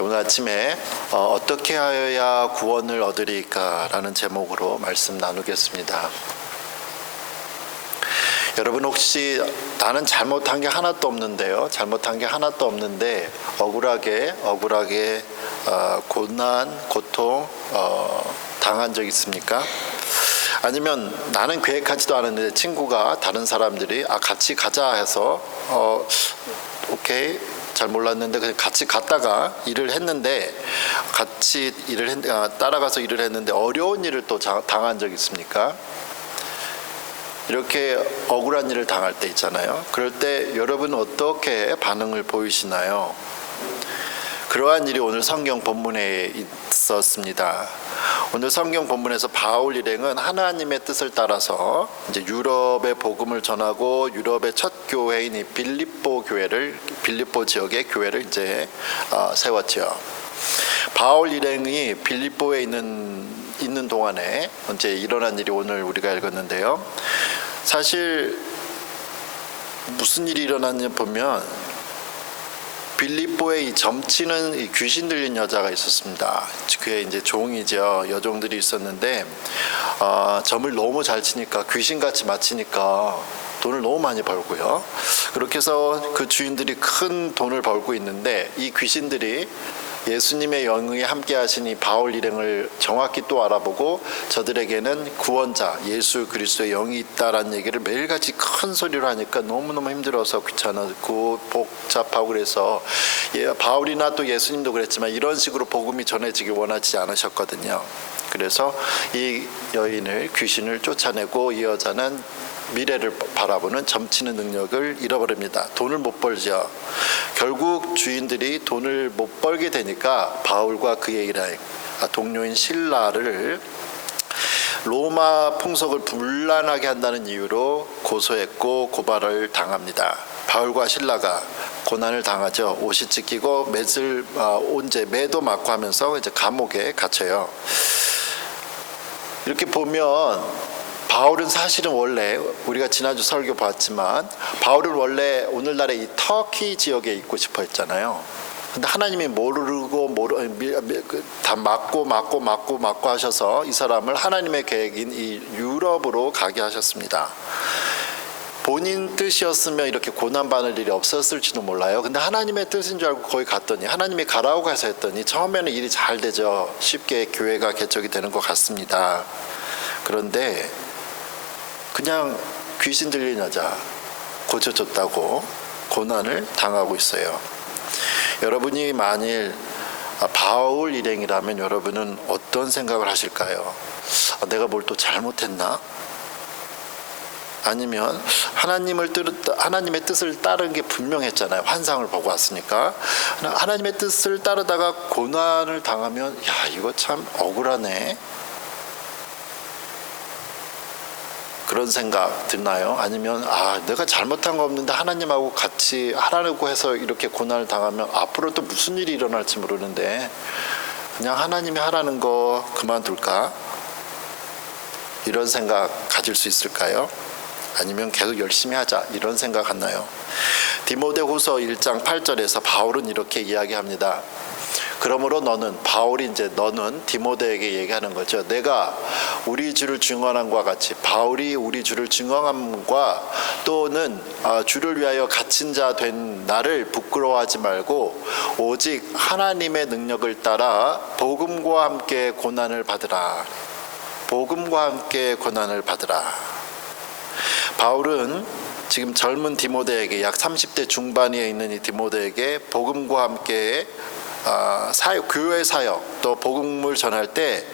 오늘 아침에 어떻게 하여야 구원을 얻으리까 라는 제목으로 말씀 나누겠습니다. 여러분 혹시 나는 잘못한 게 하나도 없는데요, 잘못한 게 하나도 없는데 억울하게 고난, 고통 당한 적 있습니까? 아니면 나는 계획하지도 않았는데 친구가, 다른 사람들이 같이 가자 해서 오케이, 잘 몰랐는데 그냥 같이 갔다가 일을 했는데, 따라가서 일을 했는데 어려운 일을 또 당한 적 있습니까? 이렇게 억울한 일을 당할 때 있잖아요. 그럴 때 여러분 어떻게 반응을 보이시나요? 그러한 일이 오늘 성경 본문에 있었습니다. 오늘 성경 본문에서 바울 일행은 하나님의 뜻을 따라서 이제 유럽의 복음을 전하고 유럽의 첫 교회인 이 빌립보 지역의 교회를 이제 세웠죠. 바울 일행이 빌립보에 있는 동안에 이제 일어난 일이 오늘 우리가 읽었는데요. 사실 무슨 일이 일어났냐 보면 빌립보에 이 점치는 이 귀신 들린 여자가 있었습니다. 그게 이제 종이죠. 여종들이 있었는데 점을 너무 잘 치니까, 귀신같이 맞히니까 돈을 너무 많이 벌고요. 그렇게 해서 그 주인들이 큰 돈을 벌고 있는데, 이 귀신들이 예수님의 영이 함께 하신 이 바울 일행을 정확히 또 알아보고 저들에게는 구원자 예수 그리스도의 영이 있다라는 얘기를 매일같이 큰 소리로 하니까 너무너무 힘들어서 귀찮고 복잡하고, 그래서 바울이나 또 예수님도 그랬지만 이런 식으로 복음이 전해지길 원하지 않으셨거든요. 그래서 이 여인을, 귀신을 쫓아내고 이 여자는 미래를 바라보는 점치는 능력을 잃어버립니다. 돈을 못 벌죠. 결국 주인들이 돈을 못 벌게 되니까 바울과 그의 일행, 동료인 실라를 로마 풍속을 분란하게 한다는 이유로 고소했고 고발을 당합니다. 바울과 실라가 고난을 당하죠. 옷이 찢기고 매도 맞고 하면서 이제 감옥에 갇혀요. 이렇게 보면 바울은 사실은 원래, 우리가 지난주 설교 봤지만 바울은 원래 오늘날의 이 터키 지역에 있고 싶어 했잖아요. 근데 하나님이 다 막고 하셔서 이 사람을 하나님의 계획인 이 유럽으로 가게 하셨습니다. 본인 뜻이었으면 이렇게 고난받을 일이 없었을지도 몰라요. 근데 하나님의 뜻인 줄 알고 거기 갔더니, 하나님이 가라고 해서 했더니 처음에는 일이 잘 되죠. 쉽게 교회가 개척이 되는 것 같습니다. 그런데 그냥 귀신 들린 여자 고쳐줬다고 고난을 당하고 있어요. 여러분이 만일 바울 일행이라면 여러분은 어떤 생각을 하실까요? 내가 뭘 또 잘못했나? 아니면 하나님의 뜻을 따른 게 분명했잖아요. 환상을 보고 왔으니까. 하나님의 뜻을 따르다가 고난을 당하면 이거 참 억울하네, 그런 생각 드나요? 아니면 내가 잘못한 거 없는데 하나님하고 같이 하라고 해서 이렇게 고난을 당하면 앞으로 또 무슨 일이 일어날지 모르는데 그냥 하나님이 하라는 거 그만둘까? 이런 생각 가질 수 있을까요? 아니면 계속 열심히 하자, 이런 생각 같나요? 디모데후서 1장 8절에서 바울은 이렇게 이야기합니다. 그러므로 너는 디모데에게 얘기하는 거죠. 내가 우리 주를 증언함과 같이, 바울이 우리 주를 증언함과 또는 주를 위하여 갇힌 자 된 나를 부끄러워하지 말고 오직 하나님의 능력을 따라 복음과 함께 고난을 받으라. 복음과 함께 고난을 받으라. 바울은 지금 젊은 디모데에게, 약 30대 중반에 있는 이 디모데에게 복음과 함께 교회 사역, 또 복음을 전할 때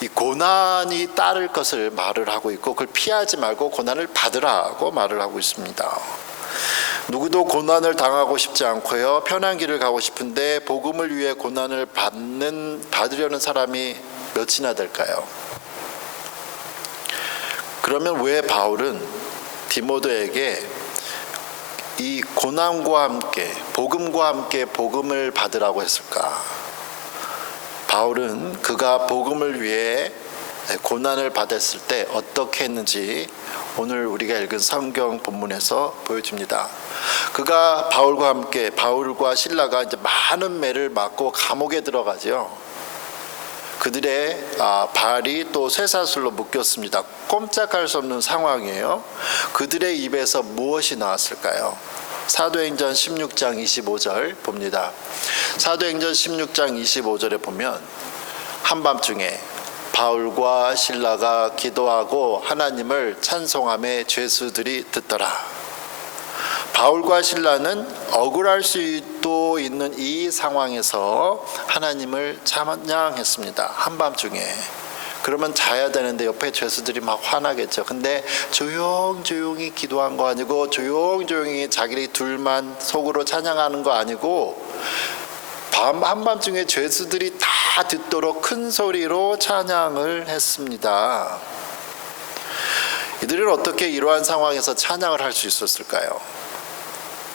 이 고난이 따를 것을 말을 하고 있고, 그걸 피하지 말고 고난을 받으라고 말을 하고 있습니다. 누구도 고난을 당하고 싶지 않고요, 편한 길을 가고 싶은데 복음을 위해 고난을 받으려는 사람이 몇이나 될까요? 그러면 왜 바울은 디모데에게 이 고난과 함께, 복음과 함께 복음을 받으라고 했을까? 바울은 그가 복음을 위해 고난을 받았을 때 어떻게 했는지 오늘 우리가 읽은 성경 본문에서 보여줍니다. 그가 바울과 신라가 이제 많은 매를 맞고 감옥에 들어가죠. 그들의 발이 또 쇠사슬로 묶였습니다. 꼼짝할 수 없는 상황이에요. 그들의 입에서 무엇이 나왔을까요? 사도행전 16장 25절 봅니다. 사도행전 16장 25절에 보면 한밤중에 바울과 신라가 기도하고 하나님을 찬송하며 죄수들이 듣더라. 바울과 신라는 억울할 수도 있는 이 상황에서 하나님을 찬양했습니다. 한밤중에. 그러면 자야 되는데 옆에 죄수들이 막 화나겠죠. 근데 조용조용히 기도한 거 아니고 조용조용히 자기들이 둘만 속으로 찬양하는 거 아니고 한밤중에 죄수들이 다 듣도록 큰 소리로 찬양을 했습니다. 이들은 어떻게 이러한 상황에서 찬양을 할 수 있었을까요?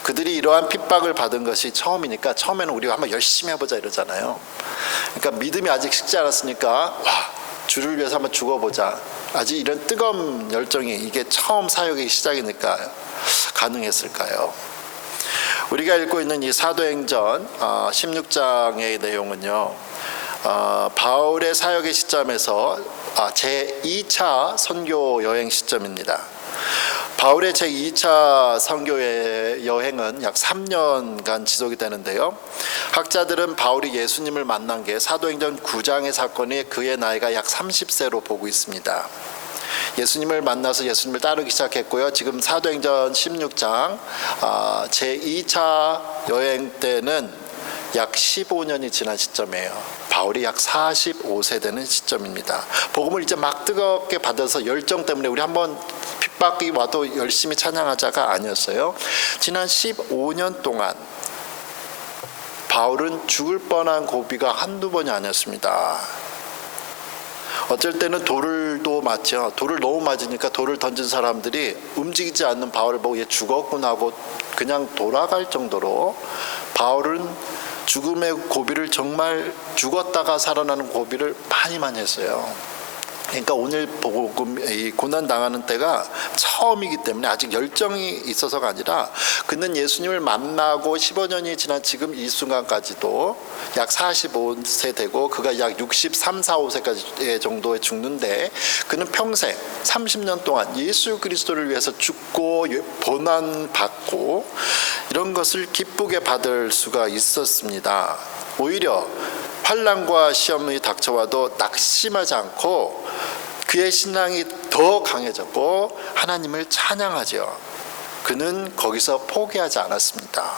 그들이 이러한 핍박을 받은 것이 처음이니까 처음에는 우리가 한번 열심히 해보자 이러잖아요. 그러니까 믿음이 아직 식지 않았으니까 주를 위해서 한번 죽어보자. 아직 이런 뜨거운 열정이 이게 처음 사역의 시작이니까 가능했을까요? 우리가 읽고 있는 이 사도행전 16장의 내용은요, 바울의 사역의 시점에서 제2차 선교 여행 시점입니다. 바울의 제2차 선교 여행은 약 3년간 지속이 되는데요. 학자들은 바울이 예수님을 만난 게 사도행전 9장의 사건이 그의 나이가 약 30세로 보고 있습니다. 예수님을 만나서 예수님을 따르기 시작했고요. 지금 사도행전 16장 제2차 여행 때는 약 15년이 지난 시점이에요. 바울이 약 45세 되는 시점입니다. 복음을 이제 막 뜨겁게 받아서 열정 때문에 우리 한번 핍박이 와도 열심히 찬양하자가 아니었어요. 지난 15년 동안 바울은 죽을 뻔한 고비가 한두 번이 아니었습니다. 어쩔 때는 돌도 맞죠. 돌을 너무 맞으니까 돌을 던진 사람들이 움직이지 않는 바울을 보고 얘 죽었구나 하고 그냥 돌아갈 정도로 바울은 죽음의 고비를 정말 죽었다가 살아나는 고비를 많이 했어요. 그러니까 오늘 복음 이 고난 당하는 때가 처음이기 때문에 아직 열정이 있어서가 아니라 그는 예수님을 만나고 15년이 지난 지금 이 순간까지도 약 45세 되고 그가 약 63, 45세까지 정도에 죽는데 그는 평생 30년 동안 예수 그리스도를 위해서 죽고 고난 받고 이런 것을 기쁘게 받을 수가 있었습니다. 오히려 환난과 시험이 닥쳐와도 낙심하지 않고 그의 신앙이 더 강해졌고 하나님을 찬양하죠. 그는 거기서 포기하지 않았습니다.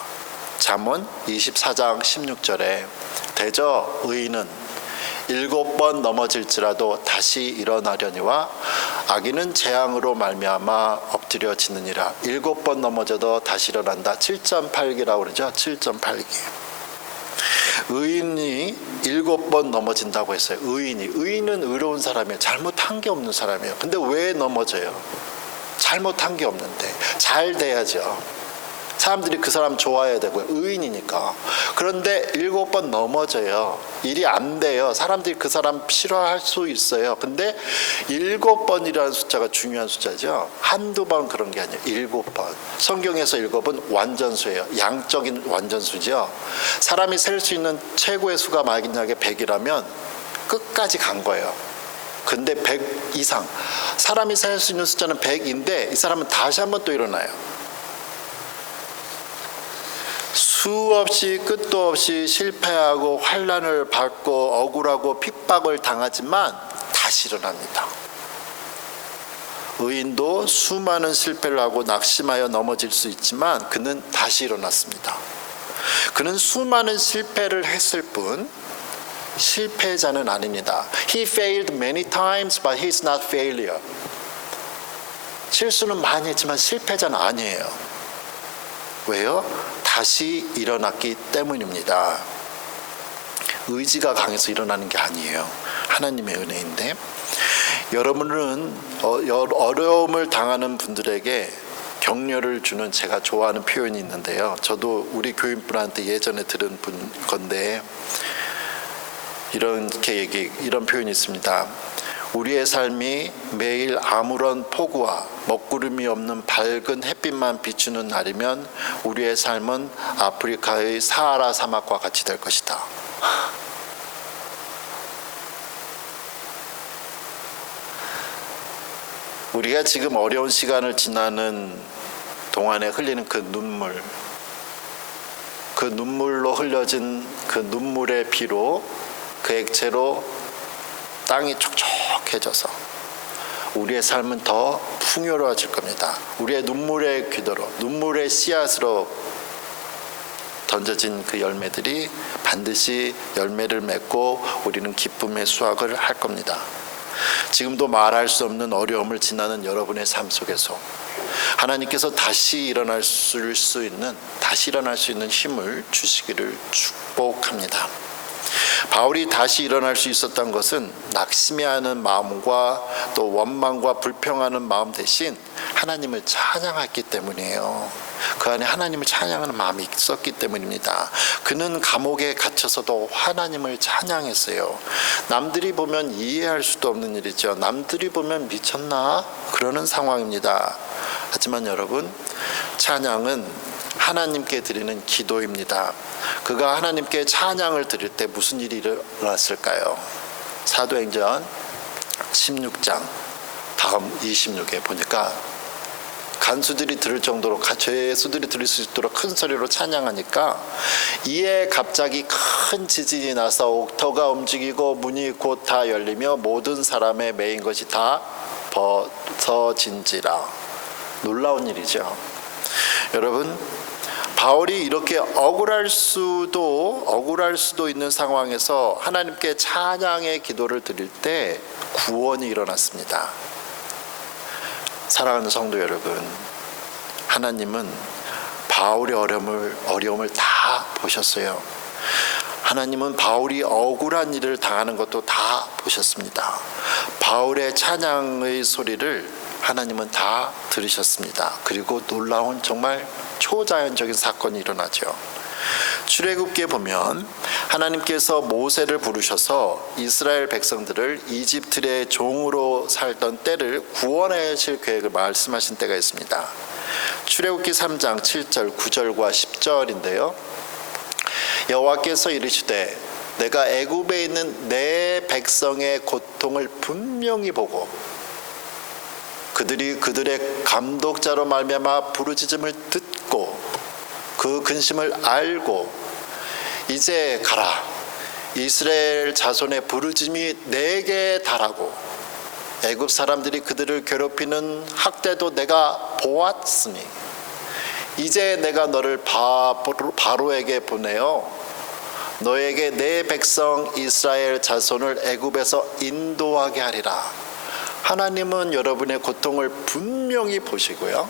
잠언 24장 16절에 대저 의인은 7번 넘어질지라도 다시 일어나려니와 악인은 재앙으로 말미암아 엎드려지느니라. 7번 넘어져도 다시 일어난다. 7.8기라고 그러죠. 7.8기. 의인이 7번 넘어진다고 했어요. 의인은 의로운 사람이에요. 잘못한 게 없는 사람이에요. 근데 왜 넘어져요? 잘못한 게 없는데 잘 돼야죠. 사람들이 그 사람 좋아해야 되고요. 의인이니까. 그런데 7번 넘어져요. 일이 안 돼요. 사람들이 그 사람 싫어할 수 있어요. 근데 7번이라는 숫자가 중요한 숫자죠. 한두 번 그런 게 아니에요. 7번. 성경에서 7은 완전수예요. 양적인 완전수죠. 사람이 셀 수 있는 최고의 수가 만약에 100이라면 끝까지 간 거예요. 근데 100 이상. 사람이 셀 수 있는 숫자는 100인데 이 사람은 다시 한번 또 일어나요. 수없이 끝도 없이 실패하고 환난을 받고 억울하고 핍박을 당하지만 다시 일어납니다. 의인도 수많은 실패를 하고 낙심하여 넘어질 수 있지만 그는 다시 일어났습니다. 그는 수많은 실패를 했을 뿐 실패자는 아닙니다. He failed many times, but he's not failure. 실수는 많이 했지만 실패자는 아니에요. 왜요? 다시 일어났기 때문입니다. 의지가 강해서 일어나는 게 아니에요. 하나님의 은혜인데 여러분은 어려움을 당하는 분들에게 격려를 주는 제가 좋아하는 표현이 있는데요. 저도 우리 교인분한테 예전에 들은 건데 이런 표현이 있습니다. 우리의 삶이 매일 아무런 폭우와 먹구름이 없는 밝은 햇빛만 비추는 날이면 우리의 삶은 아프리카의 사하라 사막과 같이 될 것이다. 우리가 지금 어려운 시간을 지나는 동안에 흘리는 그 눈물로 흘려진 그 눈물의 피로, 그 액체로 땅이 촉촉해져서 우리의 삶은 더 풍요로워질 겁니다. 우리의 눈물의 기도로, 눈물의 씨앗으로 던져진 그 열매들이 반드시 열매를 맺고 우리는 기쁨의 수확을 할 겁니다. 지금도 말할 수 없는 어려움을 지나는 여러분의 삶 속에서 하나님께서 다시 일어날 수 있는 힘을 주시기를 축복합니다. 바울이 다시 일어날 수 있었던 것은 낙심해하는 마음과 또 원망과 불평하는 마음 대신 하나님을 찬양했기 때문이에요. 그 안에 하나님을 찬양하는 마음이 있었기 때문입니다. 그는 감옥에 갇혀서도 하나님을 찬양했어요. 남들이 보면 이해할 수도 없는 일이죠. 남들이 보면 미쳤나? 그러는 상황입니다. 하지만 여러분, 찬양은 하나님께 드리는 기도입니다. 그가 하나님께 찬양을 드릴 때 무슨 일이 일어났을까요? 사도행전 16장 다음 26에 보니까 간수들이 들을 정도로, 죄수들이 들을 수 있도록 큰 소리로 찬양하니까 이에 갑자기 큰 지진이 나서 옥터가 움직이고 문이 곧 다 열리며 모든 사람의 매인 것이 다 벗어진지라. 놀라운 일이죠. 여러분, 바울이 이렇게 억울할 수도 있는 상황에서 하나님께 찬양의 기도를 드릴 때 구원이 일어났습니다. 사랑하는 성도 여러분, 하나님은 바울의 어려움을 다 보셨어요. 하나님은 바울이 억울한 일을 당하는 것도 다 보셨습니다. 바울의 찬양의 소리를 하나님은 다 들으셨습니다. 그리고 놀라운 정말 초자연적인 사건이 일어나죠. 출애굽기에 보면 하나님께서 모세를 부르셔서 이스라엘 백성들을 이집트의 종으로 살던 때를 구원하실 계획을 말씀하신 때가 있습니다. 출애굽기 3장 7절 9절과 10절인데요. 여호와께서 이르시되 내가 애굽에 있는 내 백성의 고통을 분명히 보고 그들이 그들의 감독자로 말미암아 부르짖음을 듣고 그 근심을 알고 이제 가라. 이스라엘 자손의 부르짖음이 내게 달하고 애굽 사람들이 그들을 괴롭히는 학대도 내가 보았으니 이제 내가 너를 바로에게 보내어 너에게 내 백성 이스라엘 자손을 애굽에서 인도하게 하리라. 하나님은 여러분의 고통을 분명히 보시고요.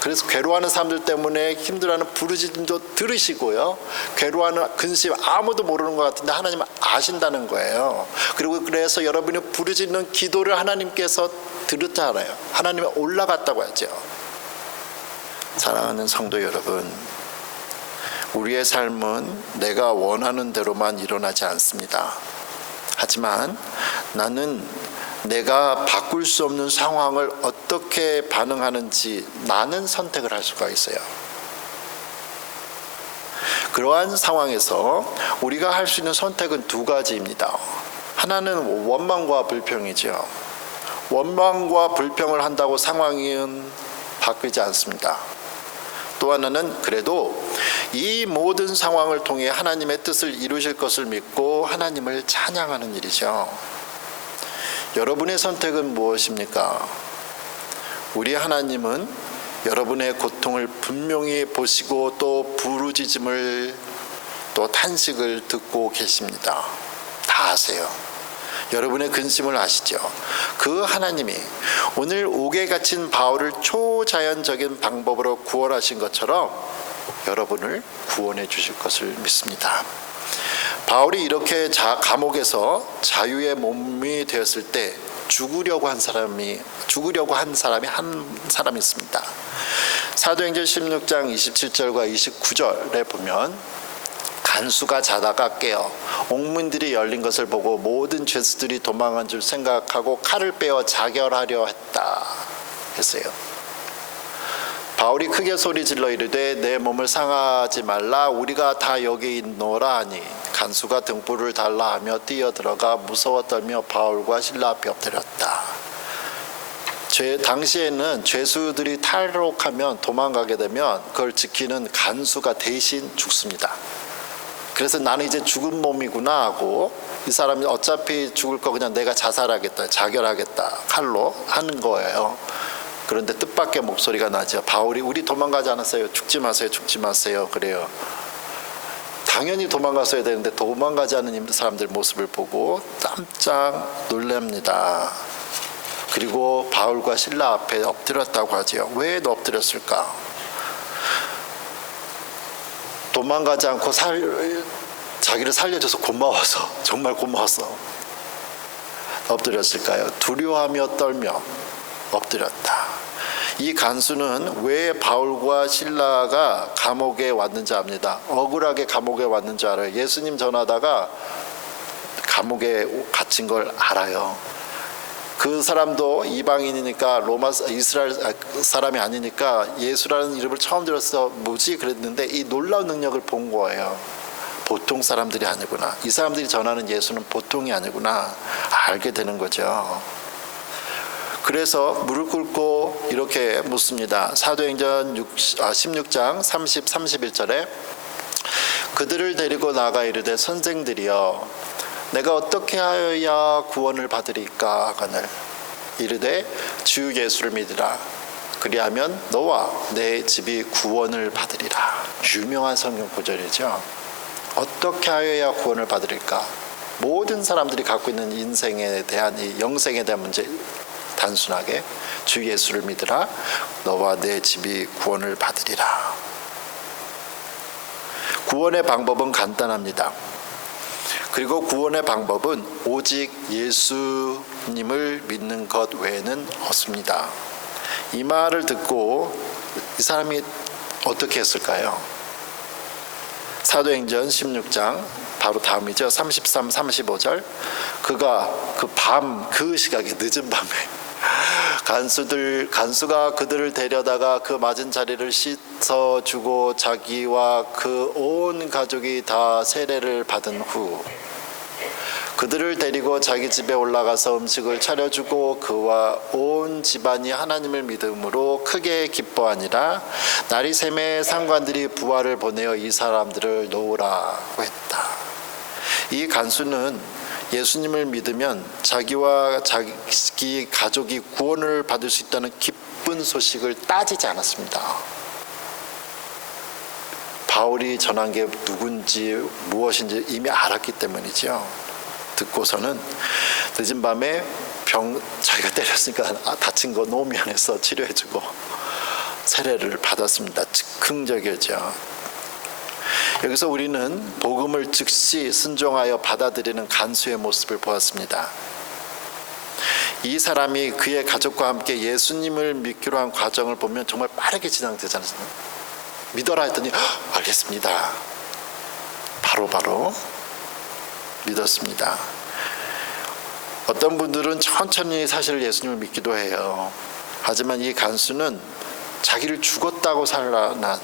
그래서 괴로워하는 사람들 때문에 힘들어하는 부르짖음도 들으시고요. 괴로워하는 근심 아무도 모르는 것 같은데 하나님은 아신다는 거예요. 그리고 그래서 여러분이 부르짖는 기도를 하나님께서 들었잖아요. 하나님이 올라갔다고 하죠. 사랑하는 성도 여러분, 우리의 삶은 내가 원하는 대로만 일어나지 않습니다. 하지만 나는 내가 바꿀 수 없는 상황을 어떻게 반응하는지 나는 선택을 할 수가 있어요. 그러한 상황에서 우리가 할 수 있는 선택은 두 가지입니다. 하나는 원망과 불평이죠. 원망과 불평을 한다고 상황은 바뀌지 않습니다. 또 하나는 그래도 이 모든 상황을 통해 하나님의 뜻을 이루실 것을 믿고 하나님을 찬양하는 일이죠. 여러분의 선택은 무엇입니까? 우리 하나님은 여러분의 고통을 분명히 보시고 또 부르짖음을 또 탄식을 듣고 계십니다. 다 아세요. 여러분의 근심을 아시죠? 그 하나님이 오늘 옥에 갇힌 바울을 초자연적인 방법으로 구원하신 것처럼 여러분을 구원해 주실 것을 믿습니다. 바울이 이렇게 감옥에서 자유의 몸이 되었을 때 죽으려고 한 사람이 있습니다. 사도행전 16장 27절과 29절에 보면 간수가 자다가 깨어 옥문들이 열린 것을 보고 모든 죄수들이 도망한 줄 생각하고 칼을 빼어 자결하려 했다 했어요. 바울이 크게 소리질러 이르되 내 몸을 상하지 말라, 우리가 다 여기 있노라 하니 간수가 등불을 달라 하며 뛰어들어가 무서워 떨며 바울과 실라 앞에 엎드렸다. 당시에는 죄수들이 탈옥하면, 도망가게 되면 그걸 지키는 간수가 대신 죽습니다. 그래서 나는 이제 죽은 몸이구나 하고, 이 사람이 어차피 죽을 거 그냥 내가 자살하겠다, 자결하겠다 칼로 하는 거예요. 그런데 뜻밖의 목소리가 나죠. 바울이 우리 도망가지 않았어요. 죽지 마세요, 죽지 마세요 그래요. 당연히 도망갔어야 되는데 도망가지 않는 사람들 모습을 보고 깜짝 놀랍니다. 그리고 바울과 실라 앞에 엎드렸다고 하죠. 왜 엎드렸을까? 도망가지 않고 자기를 살려줘서 고마워서, 정말 고마워서 엎드렸을까요? 두려워하며 떨며 엎드렸다. 이 간수는 왜 바울과 실라가 감옥에 왔는지 압니다. 억울하게 감옥에 왔는지 알아요. 예수님 전하다가 감옥에 갇힌 걸 알아요. 그 사람도 이방인이니까 이스라엘 사람이 아니니까 예수라는 이름을 처음 들어서 뭐지 그랬는데 이 놀라운 능력을 본 거예요. 보통 사람들이 아니구나. 이 사람들이 전하는 예수는 보통이 아니구나 알게 되는 거죠. 그래서 무릎 꿇고 이렇게 묻습니다. 사도행전 16장 30, 31절에 그들을 데리고 나가 이르되 선생들이여 내가 어떻게 하여야 구원을 받으리까 하거늘 이르되 주 예수를 믿으라 그리하면 너와 내 집이 구원을 받으리라. 유명한 성경 구절이죠. 어떻게 하여야 구원을 받으리까? 모든 사람들이 갖고 있는 인생에 대한 이 영생에 대한 문제, 단순하게 주 예수를 믿으라 너와 내 집이 구원을 받으리라. 구원의 방법은 간단합니다. 그리고 구원의 방법은 오직 예수님을 믿는 것 외에는 없습니다. 이 말을 듣고 이 사람이 어떻게 했을까요? 사도행전 16장 바로 다음이죠. 33, 35절 그가 그 시각에 늦은 밤에 간수가 그들을 데려다가 그 맞은 자리를 씻어주고 자기와 그 온 가족이 다 세례를 받은 후 그들을 데리고 자기 집에 올라가서 음식을 차려주고 그와 온 집안이 하나님을 믿음으로 크게 기뻐하니라. 날이 새매 상관들이 부하를 보내어 이 사람들을 놓으라고 했다. 이 간수는 예수님을 믿으면 자기와 자기 가족이 구원을 받을 수 있다는 기쁜 소식을 따지지 않았습니다. 바울이 전한 게 누군지 무엇인지 이미 알았기 때문이죠. 듣고서는 늦은 밤에 자기가 때렸으니까 다친 거 너무 미안해서 치료해주고 세례를 받았습니다. 즉흥적이죠. 여기서 우리는 복음을 즉시 순종하여 받아들이는 간수의 모습을 보았습니다. 이 사람이 그의 가족과 함께 예수님을 믿기로 한 과정을 보면 정말 빠르게 진행되지 않습니까? 믿어라 했더니 알겠습니다. 바로 믿었습니다. 어떤 분들은 천천히 사실 예수님을 믿기도 해요. 하지만 이 간수는 자기를 죽었다고 살아난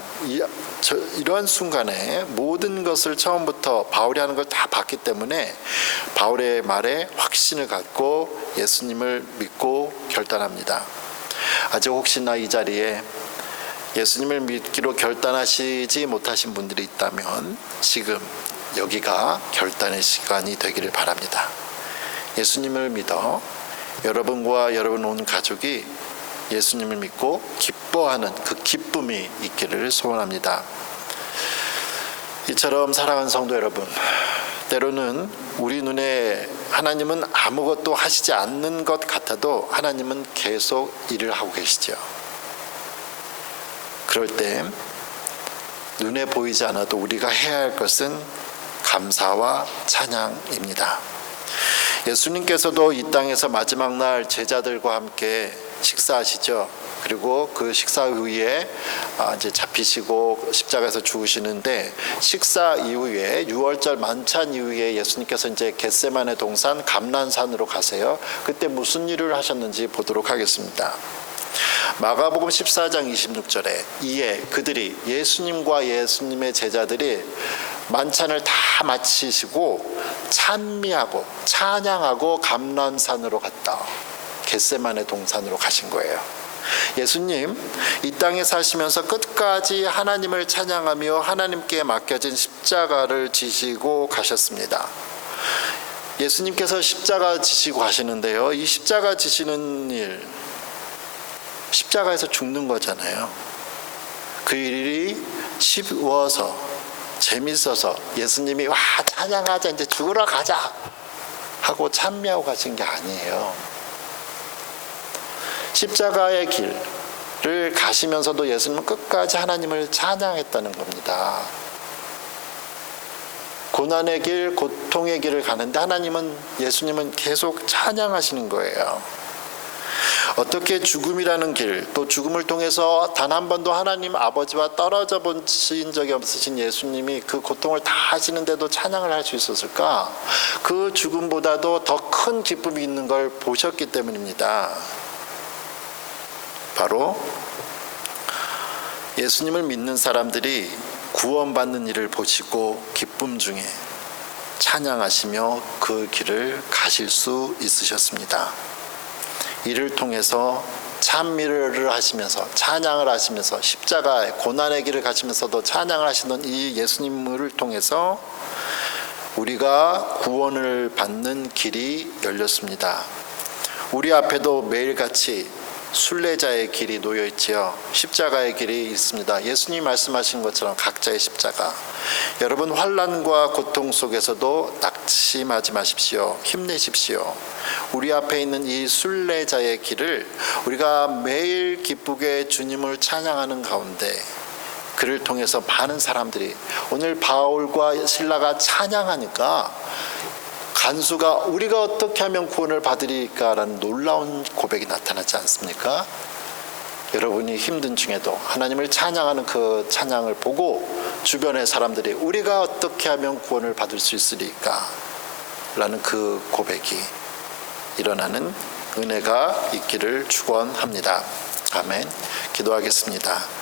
이러한 순간에 모든 것을 처음부터 바울이 하는 걸 다 봤기 때문에 바울의 말에 확신을 갖고 예수님을 믿고 결단합니다. 아직 혹시나 이 자리에 예수님을 믿기로 결단하시지 못하신 분들이 있다면 지금 여기가 결단의 시간이 되기를 바랍니다. 예수님을 믿어 여러분과 여러분 온 가족이 예수님을 믿고 기뻐하는 그 기쁨이 있기를 소원합니다. 이처럼 사랑하는 성도 여러분, 때로는 우리 눈에 하나님은 아무것도 하시지 않는 것 같아도 하나님은 계속 일을 하고 계시죠. 그럴 때 눈에 보이지 않아도 우리가 해야 할 것은 감사와 찬양입니다. 예수님께서도 이 땅에서 마지막 날 제자들과 함께 식사하시죠. 그리고 그 식사 후에 이제 잡히시고 십자가에서 죽으시는데, 식사 이후에 유월절 만찬 이후에 예수님께서 이제 겟세마네 동산 감난산으로 가세요. 그때 무슨 일을 하셨는지 보도록 하겠습니다. 마가복음 14장 26절에 이에 그들이 예수님과 예수님의 제자들이 만찬을 다 마치시고 찬미하고 찬양하고 감난산으로 갔다. 겟세마네 동산으로 가신 거예요. 예수님 이 땅에 사시면서 끝까지 하나님을 찬양하며 하나님께 맡겨진 십자가를 지시고 가셨습니다. 예수님께서 십자가 지시고 가시는데요, 이 십자가 지시는 일, 십자가에서 죽는 거잖아요. 그 일이 쉬워서 재밌어서 예수님이 와 찬양하자 이제 죽으러 가자 하고 찬미하고 가신 게 아니에요. 십자가의 길을 가시면서도 예수님은 끝까지 하나님을 찬양했다는 겁니다. 고난의 길, 고통의 길을 가는데 예수님은 계속 찬양하시는 거예요. 어떻게 죽음이라는 길, 또 죽음을 통해서 단 한 번도 하나님 아버지와 떨어져 보신 적이 없으신 예수님이 그 고통을 다 하시는데도 찬양을 할 수 있었을까? 그 죽음보다도 더 큰 기쁨이 있는 걸 보셨기 때문입니다. 바로 예수님을 믿는 사람들이 구원받는 일을 보시고 기쁨 중에 찬양하시며 그 길을 가실 수 있으셨습니다. 이를 통해서 찬미를 하시면서 찬양을 하시면서 십자가의 고난의 길을 가시면서도 찬양을 하시던 이 예수님을 통해서 우리가 구원을 받는 길이 열렸습니다. 우리 앞에도 매일같이 순례자의 길이 놓여 있지요. 십자가의 길이 있습니다. 예수님이 말씀하신 것처럼 각자의 십자가. 여러분 환난과 고통 속에서도 낙심하지 마십시오. 힘내십시오. 우리 앞에 있는 이 순례자의 길을 우리가 매일 기쁘게 주님을 찬양하는 가운데, 그를 통해서 많은 사람들이, 오늘 바울과 실라가 찬양하니까 간수가 우리가 어떻게 하면 구원을 받으리까라는 놀라운 고백이 나타나지 않습니까? 여러분이 힘든 중에도 하나님을 찬양하는 그 찬양을 보고 주변의 사람들이 우리가 어떻게 하면 구원을 받을 수 있으리까 라는 그 고백이 일어나는 은혜가 있기를 축원합니다. 아멘. 기도하겠습니다.